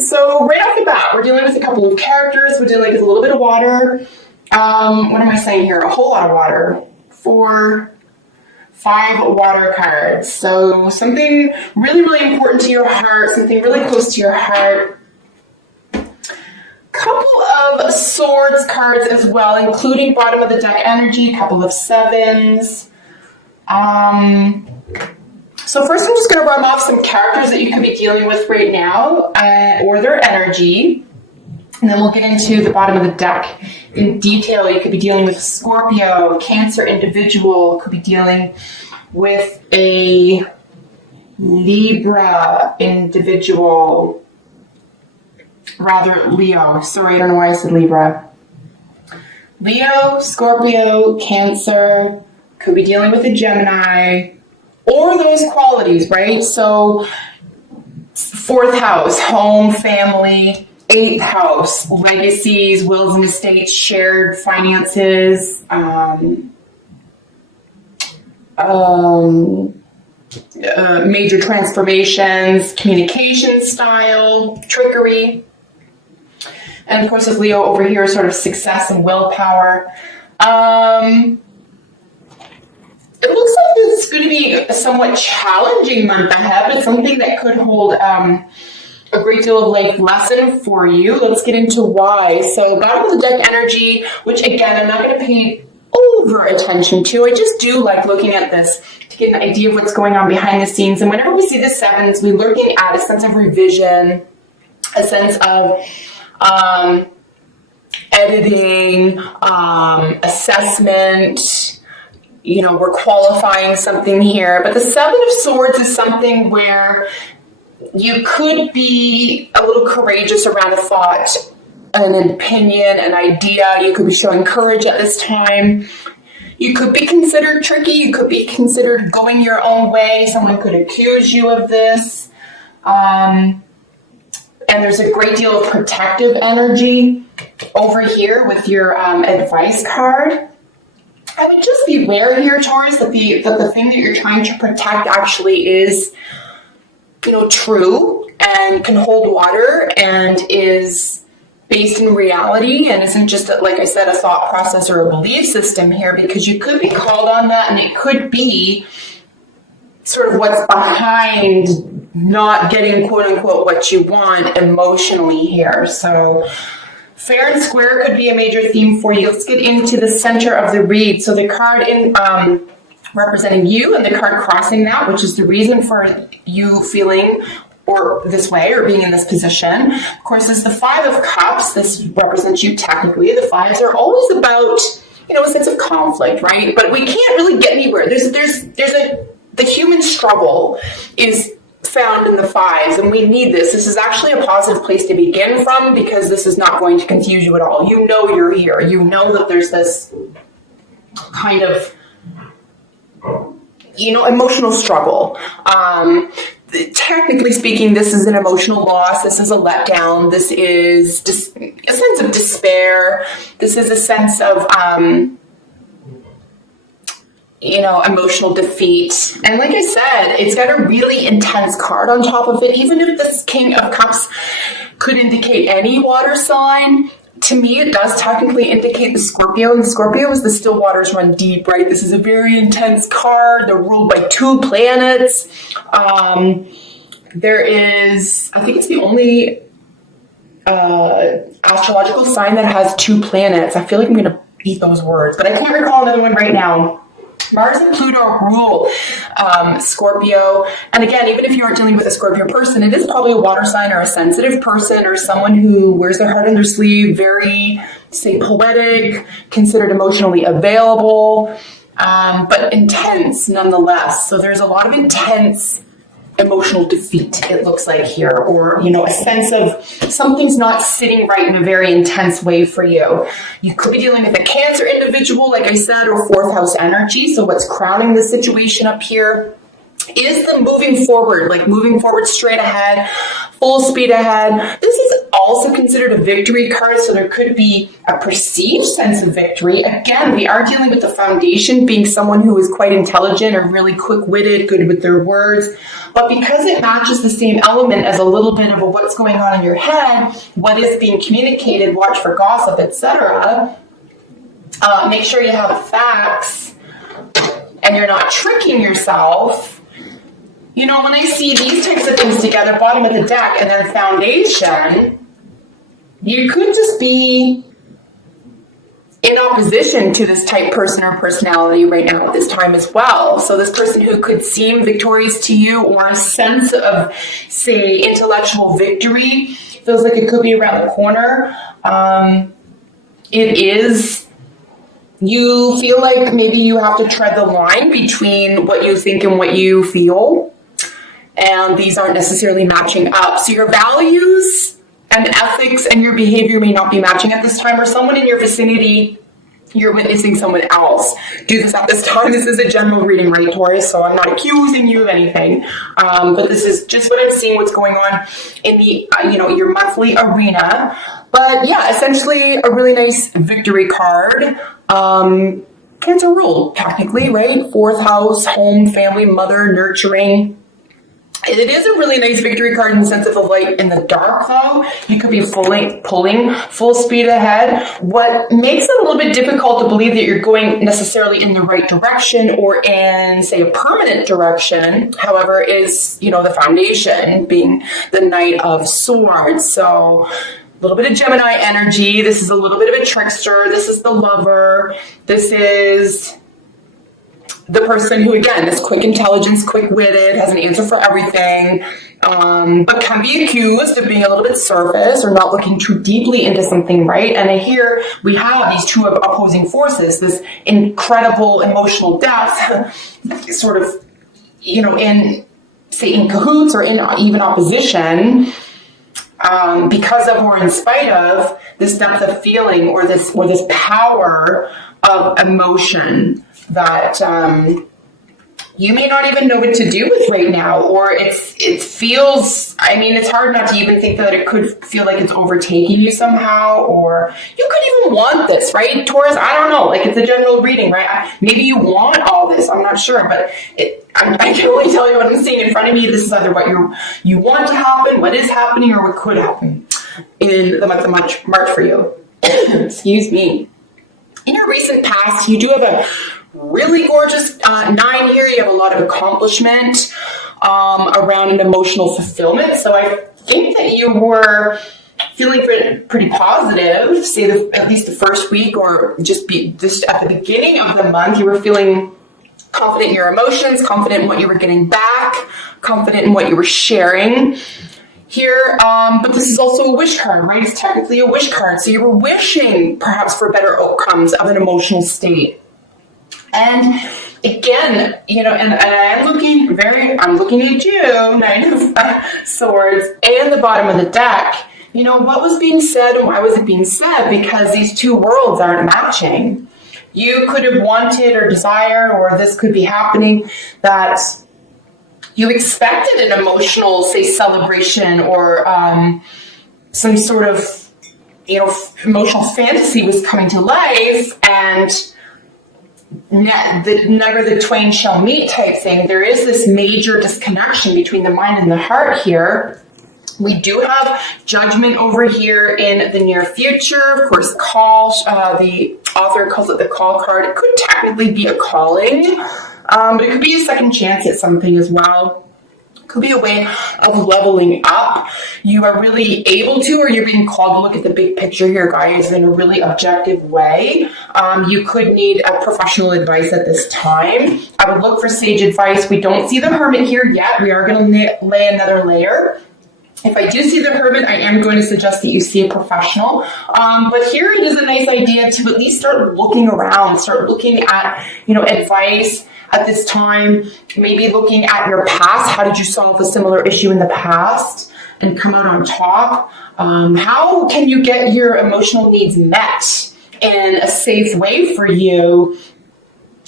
So right off the bat, we're dealing with a couple of characters. We're dealing with a little bit of water. What am I saying here? A whole lot of water. 4, 5 water cards. So something really, really important to your heart, something really close to your heart. Couple of swords cards as well, including bottom of the deck energy, couple of 7s. So first I'm just going to run off some characters that you could be dealing with right now, or their energy. And then we'll get into the bottom of the deck in detail. You could be dealing with Scorpio, Cancer individual, could be dealing with a Libra individual, rather Leo. Sorry, I don't know why I said Libra. Leo, Scorpio, Cancer, could be dealing with a Gemini, or those qualities, right? So 4th house, home, family. 8th house, legacies, wills and estates, shared finances, major transformations, communication style, trickery. And of course, with Leo over here, sort of success and willpower. It looks like it's going to be a somewhat challenging month ahead, but something that could hold a great deal of life lesson for you. Let's get into why. So bottom of the deck energy, which again, I'm not going to pay over attention to. I just do like looking at this to get an idea of what's going on behind the scenes. And whenever we see the 7s, we're looking at a sense of revision, a sense of editing, assessment. You know, we're qualifying something here. But the 7 of Swords is something where you could be a little courageous around a thought, an opinion, an idea. You could be showing courage at this time. You could be considered tricky. You could be considered going your own way. Someone could accuse you of this. And there's a great deal of protective energy over here with your advice card. I would just be aware here, Taurus, that the thing that you're trying to protect actually is, true and can hold water and is based in reality and isn't just, like I said, a thought process or a belief system here, because you could be called on that and it could be sort of what's behind not getting quote unquote what you want emotionally here. So fair and square could be a major theme for you. Let's get into the center of the read. So the card in representing you and the card crossing that, which is the reason for you feeling or this way or being in this position, of course, is the 5 of Cups. This represents you technically. The 5s are always about, a sense of conflict, right? But we can't really get anywhere. The human struggle is found in the 5s, and we need this. This is actually a positive place to begin from, because this is not going to confuse you at all. You know you're here. You know that there's this kind of emotional struggle. Technically speaking, this is an emotional loss. This is a letdown. This is a sense of despair. This is a sense of, emotional defeat. And like I said, it's got a really intense card on top of it. Even if this King of Cups could indicate any water sign, to me, it does technically indicate the Scorpio, and the Scorpio is the still waters run deep, right? This is a very intense card. They're ruled by 2 planets. There is, I think it's the only astrological sign that has 2 planets. I feel like I'm going to beat those words, but I can't recall another one right now. Mars and Pluto rule Scorpio. And again, even if you aren't dealing with a Scorpio person, it is probably a water sign or a sensitive person or someone who wears their heart on their sleeve, very, say, poetic, considered emotionally available, but intense nonetheless. So there's a lot of intense emotional defeat, it looks like here, or, a sense of something's not sitting right in a very intense way for you. You could be dealing with a Cancer individual, like I said, or 4th house energy. So what's crowning the situation up here is the moving forward straight ahead, full speed ahead. This is also considered a victory card, so there could be a perceived sense of victory. Again, we are dealing with the foundation being someone who is quite intelligent or really quick-witted, good with their words. But because it matches the same element as a little bit of a what's going on in your head, what is being communicated, watch for gossip, etc., make sure you have facts and you're not tricking yourself. You know, when I see these types of things together, bottom of the deck and then foundation, you could just be in opposition to this type person or personality right now at this time as well. So this person who could seem victorious to you, or a sense of, say, intellectual victory, feels like it could be around the corner. It is, you feel like maybe you have to tread the line between what you think and what you feel. And these aren't necessarily matching up. So your values and ethics and your behavior may not be matching at this time, or someone in your vicinity, you're witnessing someone else do this at this time. This is a general reading, right, Taurus? So I'm not accusing you of anything, but this is just what I'm seeing, what's going on in the, your monthly arena. But yeah, essentially a really nice victory card. Cancer ruled, technically, right? Fourth house, home, family, mother, nurturing. It is a really nice victory card in the sense of the light in the dark, though. You could be pulling full speed ahead. What makes it a little bit difficult to believe that you're going necessarily in the right direction or in, say, a permanent direction, however, is, the foundation being the Knight of Swords. So a little bit of Gemini energy. This is a little bit of a trickster. This is the lover. This is the person who, again, is quick intelligence, quick-witted, has an answer for everything, but can be accused of being a little bit surface or not looking too deeply into something, right? And here we have these two opposing forces, this incredible emotional depth, sort of, in cahoots or in even opposition, because of or in spite of this depth of feeling or this power of emotion that you may not even know what to do with right now, or it feels, it's hard not to even think that it could feel like it's overtaking you somehow, or you could even want this, right, Taurus? I don't know, it's a general reading, right? Maybe you want all this, I'm not sure, but I can only tell you what I'm seeing in front of me. This is either what you want to happen, what is happening, or what could happen in the month of March for you. Excuse me. In your recent past, you do have a really gorgeous 9 here. You have a lot of accomplishment around an emotional fulfillment. So I think that you were feeling pretty positive, say at least the first week, or just at the beginning of the month. You were feeling confident in your emotions, confident in what you were getting back, confident in what you were sharing here, but this is also a wish card, right? It's technically a wish card. So you were wishing perhaps for better outcomes of an emotional state. And again, and I'm looking at you, Knight of Swords, and the bottom of the deck. What was being said and why was it being said? Because these two worlds aren't matching. You could have wanted or desired, or this could be happening, that you expected an emotional, say, celebration, or some sort of, emotional fantasy was coming to life, and never the twain shall meet type thing. There is this major disconnection between the mind and the heart here. We do have judgment over here in the near future. Of course, the author calls it the call card. It could technically be a calling, but it could be a second chance at something as well. It could be a way of leveling up. You are really able to, or you're being called to look at the big picture here, guys, in a really objective way. You could need a professional advice at this time. I would look for sage advice. We don't see the Hermit here yet. We are going to lay another layer. If I do see the Hermit, I am going to suggest that you see a professional. But here it is a nice idea to at least start looking around, start looking at, advice at this time, maybe looking at your past. How did you solve a similar issue in the past and come out on top? How can you get your emotional needs met in a safe way for you,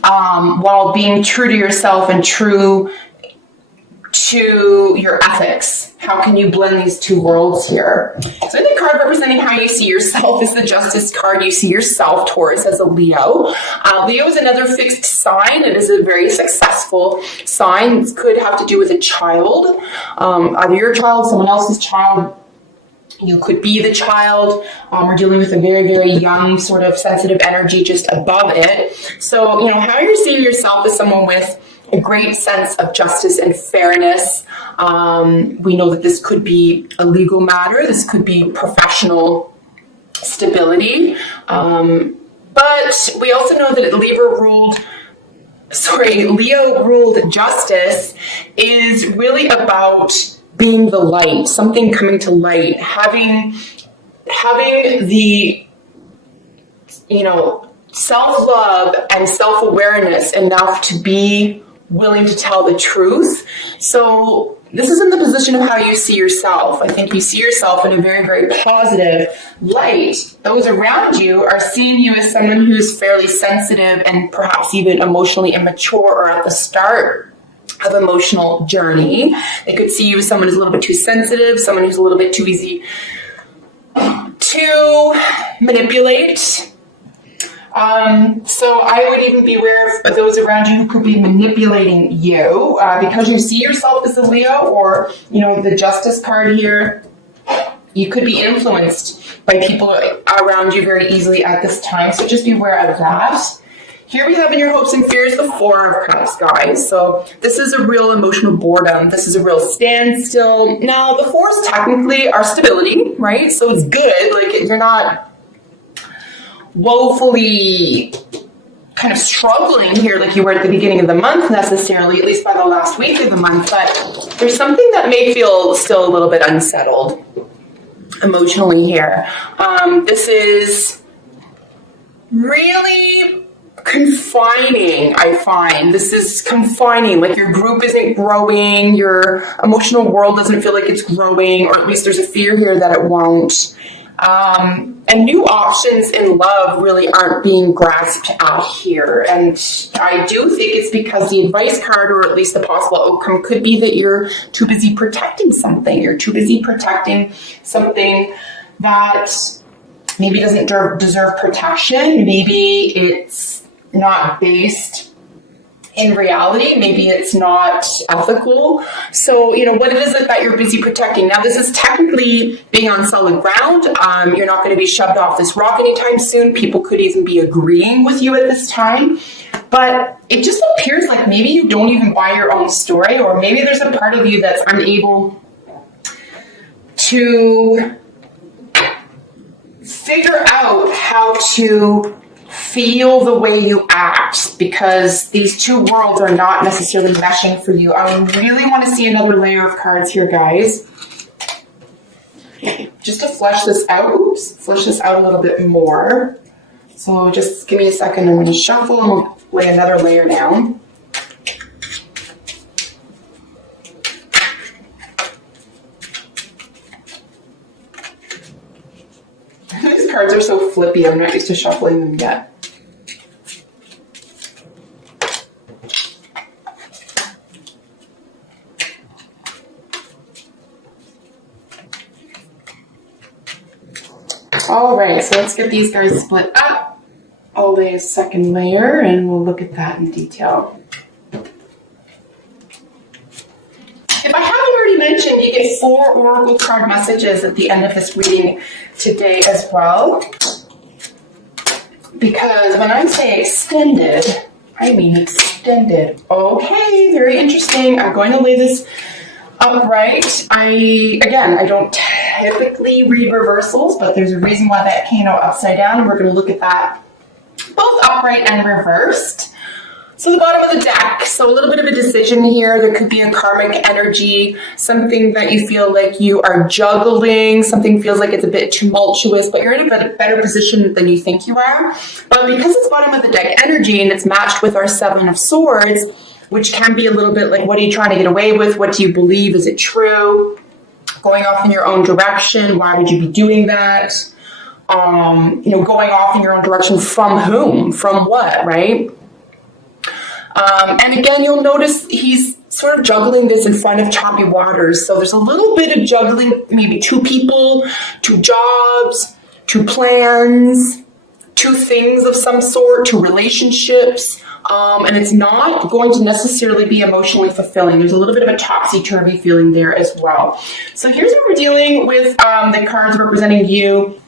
while being true to yourself and true to your ethics. How can you blend these two worlds here? So the card representing how you see yourself is the Justice card. You see yourself, Taurus, as a Leo. Leo is another fixed sign. It is a very successful sign. It could have to do with a child, either your child, someone else's child. You could be the child. We're dealing with a very, very young, sort of sensitive energy just above it. So, you know, how you're seeing yourself as someone with a great sense of justice and fairness. We know that this could be a legal matter. This could be professional stability. But we also know that Leo ruled justice is really about being the light, something coming to light, having the, you know, self-love and self-awareness enough to be willing to tell the truth. So this is in the position of how you see yourself. I think you see yourself in a very, very positive light. Those around you are seeing you as someone who's fairly sensitive and perhaps even emotionally immature or at the start of emotional journey. They could see you as someone who's a little bit too sensitive, someone who's a little bit too easy to manipulate. So I would even be aware of those around you who could be manipulating you because you see yourself as a Leo, or, you know, the Justice card here. You could be influenced by people around you very easily at this time. So just be aware of that. Here we have in your hopes and fears the Four of Cups, guys. So this is a real emotional boredom. This is a real standstill. Now, the Fours technically are stability, right? So it's good. Like, you're not woefully kind of struggling here like you were at the beginning of the month necessarily, at least by the last week of the month. But there's something that may feel still a little bit unsettled emotionally here. This is really confining, I find. This is confining, like your group isn't growing, your emotional world doesn't feel like it's growing, or at least there's a fear here that it won't. And new options in love really aren't being grasped at here. And I do think it's because the advice card, or at least the possible outcome, could be that you're too busy protecting something. You're too busy protecting something that maybe doesn't deserve protection. Maybe it's not based in reality. Maybe it's not ethical. So, you know, what is it that you're busy protecting? Now, this is technically being on solid ground. You're not going to be shoved off this rock anytime soon. People could even be agreeing with you at this time. But it just appears like maybe you don't even buy your own story, or maybe there's a part of you that's unable to figure out how to feel the way you act, because these two worlds are not necessarily meshing for you. I really want to see another layer of cards here, guys. Just to flesh this out, a little bit more. So just give me a second. I'm going to shuffle and we'll lay another layer down. These cards are so flippy. I'm not used to shuffling them yet. All right, so let's get these guys split up. I'll lay a second layer and we'll look at that in detail. If I haven't already mentioned, you get 4 oracle card messages at the end of this reading today as well. Because when I say extended, I mean extended. Okay, very interesting. I'm going to lay this upright. I don't typically read reversals, but there's a reason why that came out upside down, and we're going to look at that both upright and reversed. So the bottom of the deck, so a little bit of a decision here. There could be a karmic energy, something that you feel like you are juggling, something feels like it's a bit tumultuous, but you're in a better position than you think you are. But because it's bottom of the deck energy and it's matched with our 7 of Swords, which can be a little bit like, what are you trying to get away with? What do you believe? Is it true? Going off in your own direction. Why would you be doing that? Going off in your own direction from whom? From what, right? And again, you'll notice he's sort of juggling this in front of choppy waters. So there's a little bit of juggling, maybe 2 people, 2 jobs, 2 plans, 2 things of some sort, 2 relationships. And it's not going to necessarily be emotionally fulfilling. There's a little bit of a topsy-turvy feeling there as well. So here's what we're dealing with, the cards representing you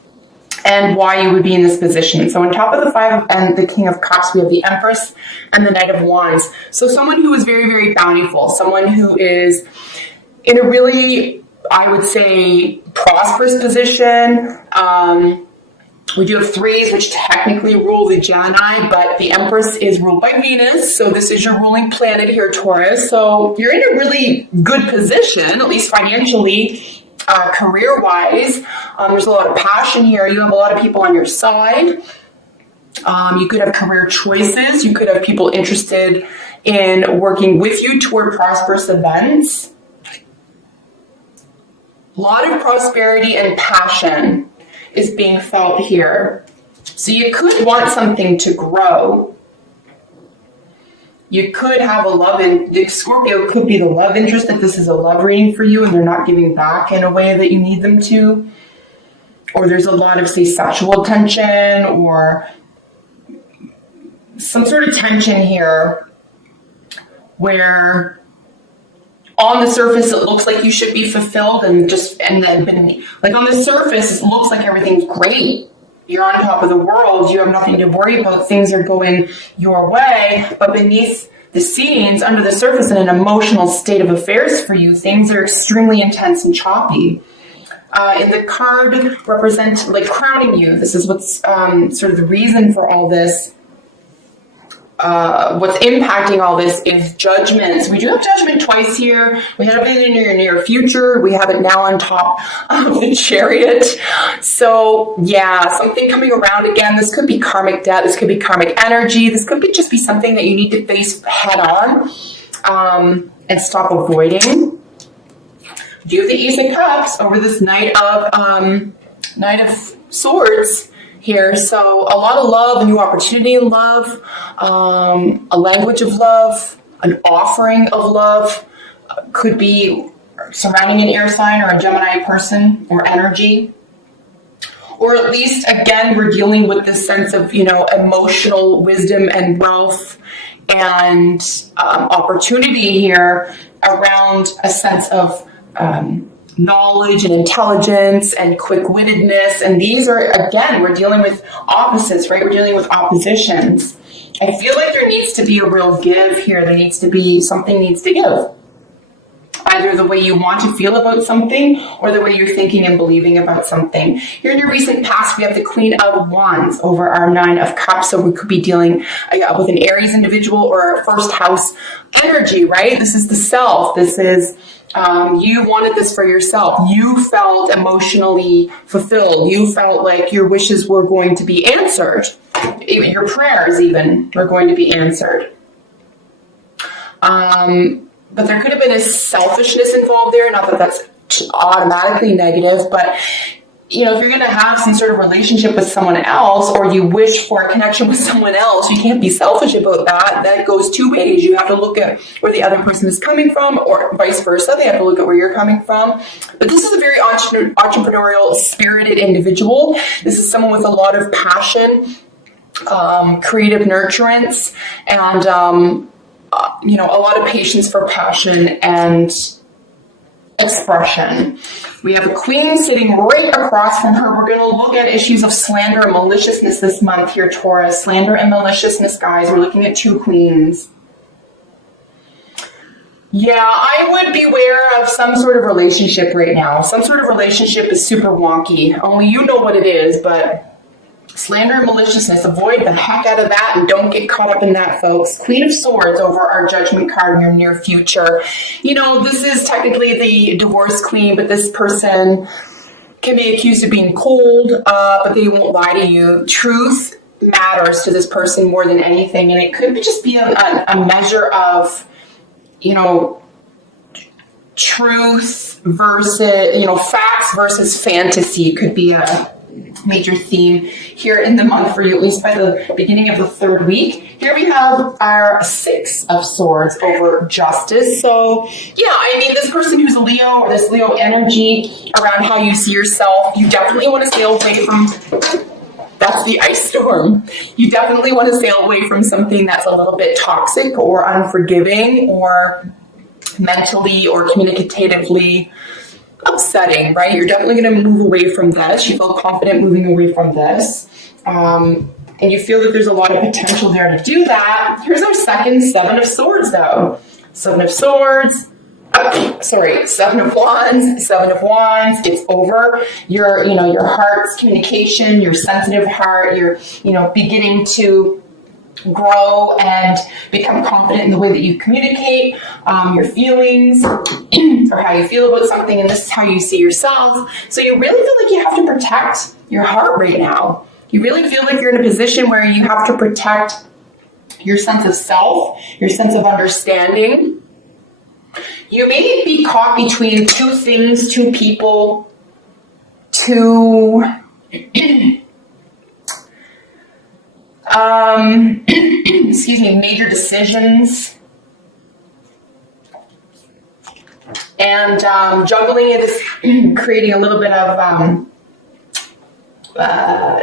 and why you would be in this position. So on top of the 5 and the King of Cups, we have the Empress and the Knight of Wands. So someone who is very, very bountiful, someone who is in a really, I would say, prosperous position. We do have 3s, which technically rule the Gemini, but the Empress is ruled by Venus. So this is your ruling planet here, Taurus. So you're in a really good position, at least financially, career-wise. There's a lot of passion here. You have a lot of people on your side. You could have career choices. You could have people interested in working with you toward prosperous events. A lot of prosperity and passion is being felt here. So you could want something to grow. You could have a love, and the Scorpio could be the love interest, that this is a love reading for you and they're not giving back in a way that you need them to. Or there's a lot of, say, sexual tension or some sort of tension here where on the surface, it looks like you should be fulfilled, and then like on the surface, it looks like everything's great. You're on top of the world. You have nothing to worry about. Things are going your way. But beneath the scenes, under the surface, in an emotional state of affairs for you, things are extremely intense and choppy. And the card represents like crowning you. This is what's sort of the reason for all this. What's impacting all this is judgments. We do have judgment twice here. We have it in your near future. We have it now on top of the Chariot. So yeah, something coming around again. This could be karmic debt. This could be karmic energy. This could be just be something that you need to face head on and stop avoiding. Do you have the Ace of Cups over this Knight of Swords here? So a lot of love, a new opportunity in love, a language of love, an offering of love, could be surrounding an air sign or a Gemini person or energy. Or at least, again, we're dealing with this sense of, emotional wisdom and wealth and opportunity here around a sense of knowledge and intelligence and quick-wittedness. And these are, again, we're dealing with opposites, right? We're dealing with oppositions. I feel like there needs to be a real give here. There needs to be, something needs to give. Either the way you want to feel about something or the way you're thinking and believing about something. Here in your recent past, we have the Queen of Wands over our 9 of Cups. So we could be dealing with an Aries individual or a first house energy, right? This is the self. This is you wanted this for yourself. You felt emotionally fulfilled. You felt like your wishes were going to be answered. Even your prayers even were going to be answered. But there could have been a selfishness involved there. Not that that's automatically negative, but if you're going to have some sort of relationship with someone else, or you wish for a connection with someone else, you can't be selfish about that. That goes 2 ways. You have to look at where the other person is coming from, or vice versa. They have to look at where you're coming from. But this is a very entrepreneurial, spirited individual. This is someone with a lot of passion, creative nurturance, and a lot of patience for passion and expression. We have a Queen sitting right across from her. We're going to look at issues of slander and maliciousness this month here, Taurus. Slander and maliciousness, guys. We're looking at 2 queens. Yeah, I would beware of some sort of relationship right now. Some sort of relationship is super wonky. Only you know what it is, but slander and maliciousness, avoid the heck out of that and don't get caught up in that, folks. Queen of Swords over our Judgment card in your near future. This is technically the divorce queen, but this person can be accused of being cold, but they won't lie to you. Truth matters to this person more than anything, and it could just be a measure of, truth versus, facts versus fantasy. Could be a major theme here in the month for you, at least by the beginning of the third week. Here we have our Six of Swords over Justice. So yeah, I mean, this person who's a Leo, or this Leo energy around how you see yourself, you definitely want to stay away from, that's the ice storm. You definitely want to stay away from something that's a little bit toxic or unforgiving or mentally or communicatively upsetting, right? You're definitely going to move away from this. You feel confident moving away from this. And you feel that there's a lot of potential there to do that. Here's our second Seven of Swords, though. Seven of Swords. Seven of Wands. Seven of Wands. It's over your, your heart's communication, your sensitive heart. You're, beginning to grow and become confident in the way that you communicate your feelings or how you feel about something, and this is how you see yourself. So you really feel like you have to protect your heart right now. You really feel like you're in a position where you have to protect your sense of self, your sense of understanding. You may be caught between two things, two people, two major decisions, and juggling it is creating a little bit of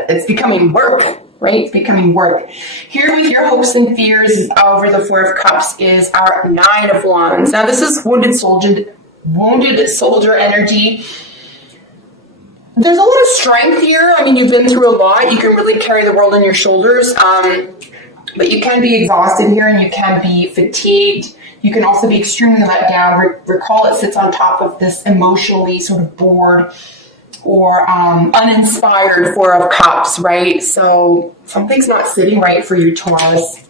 it's becoming work, right? It's becoming work. Here with your hopes and fears over the Four of Cups is our Nine of Wands. Now this is wounded soldier energy. There's a lot of strength here. I mean, you've been through a lot. You can really carry the world on your shoulders, but you can be exhausted here and you can be fatigued. You can also be extremely let down. Recall it sits on top of this emotionally sort of bored or uninspired Four of Cups, right? So something's not sitting right for you, Taurus.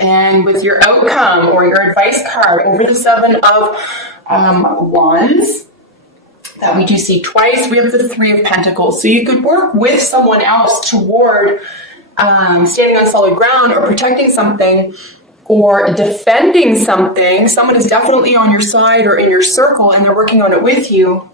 And with your outcome or your advice card over the Seven of Wands, that we do see twice, we have the Three of Pentacles. So you could work with someone else toward standing on solid ground or protecting something or defending something. Someone is definitely on your side or in your circle and they're working on it with you.